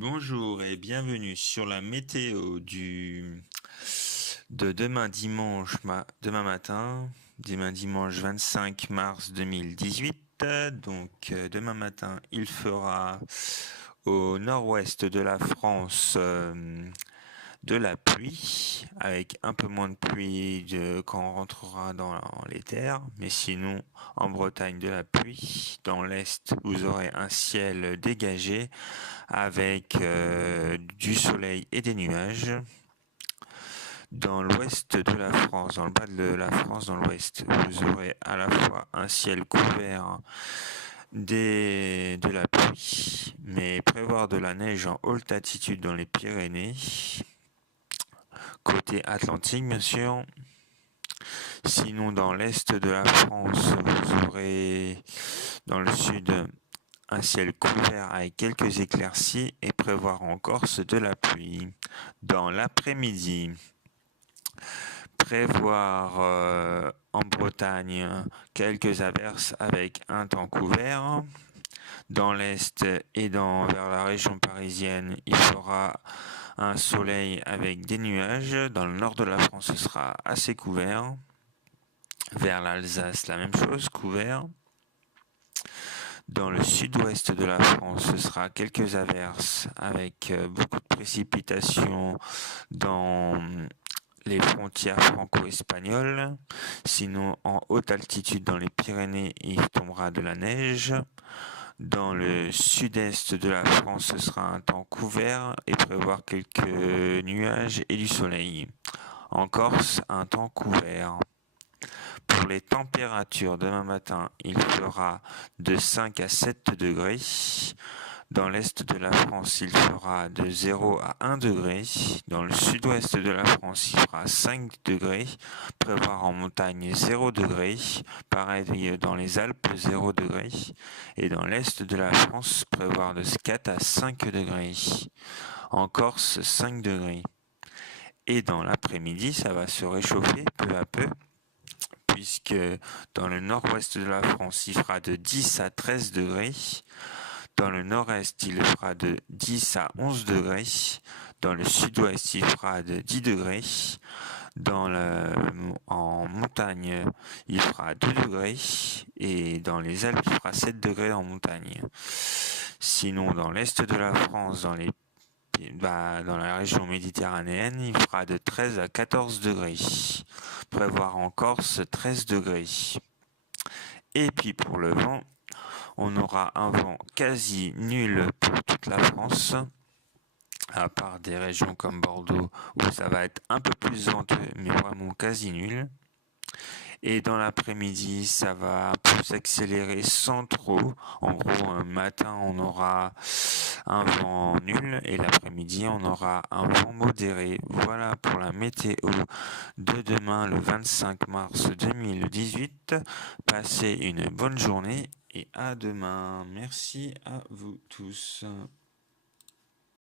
Bonjour et bienvenue sur la météo de demain matin, demain dimanche 25 mars 2018. Demain matin, il fera au nord-ouest de la France de la pluie, avec un peu moins de pluie quand on rentrera dans les terres, mais sinon en Bretagne de la pluie. Dans l'est, vous aurez un ciel dégagé avec du soleil et des nuages. Dans l'ouest de la France, dans le bas de la France, dans l'ouest, vous aurez à la fois un ciel couvert de la pluie, mais prévoir de la neige en haute altitude dans les Pyrénées, côté Atlantique bien sûr. Sinon, dans l'est de la France, vous aurez dans le sud un ciel couvert avec quelques éclaircies et prévoir en Corse de la pluie. Dans l'après-midi, prévoir en Bretagne quelques averses avec un temps couvert. Dans l'est et vers la région parisienne, il fera un soleil avec des nuages. Dans le nord de la France, ce sera assez couvert. Vers l'Alsace, la même chose, couvert. Dans le sud-ouest de la France, ce sera quelques averses avec beaucoup de précipitations dans les frontières franco-espagnoles. Sinon, en haute altitude dans les Pyrénées, il tombera de la neige. Dans le sud-est de la France, ce sera un temps couvert et prévoir quelques nuages et du soleil. En Corse, un temps couvert. Pour les températures, demain matin, il fera de 5 à 7 degrés. Dans l'est de la France, il fera de 0 à 1 degré. Dans le sud-ouest de la France, il fera 5 degrés. Prévoir en montagne 0 degré. Pareil dans les Alpes 0 degré. Et dans l'est de la France, prévoir de 4 à 5 degrés. En Corse, 5 degrés. Et dans l'après-midi, ça va se réchauffer peu à peu, puisque dans le nord-ouest de la France, il fera de 10 à 13 degrés. Dans le nord-est, il fera de 10 à 11 degrés. Dans le sud-ouest, il fera de 10 degrés. En montagne, il fera 2 degrés. Et dans les Alpes, il fera 7 degrés en montagne. Sinon, dans l'est de la France, dans la région méditerranéenne, il fera de 13 à 14 degrés. Prévoir en Corse 13 degrés. Et puis pour le vent, on aura un vent quasi nul pour toute la France, à part des régions comme Bordeaux où ça va être un peu plus venteux, mais vraiment quasi nul. Et dans l'après-midi, ça va un peu s'accélérer sans trop. En gros, un matin, on aura un vent nul et l'après-midi, on aura un vent modéré. Voilà pour la météo de demain, le 25 mars 2018. Passez une bonne journée et à demain. Merci à vous tous.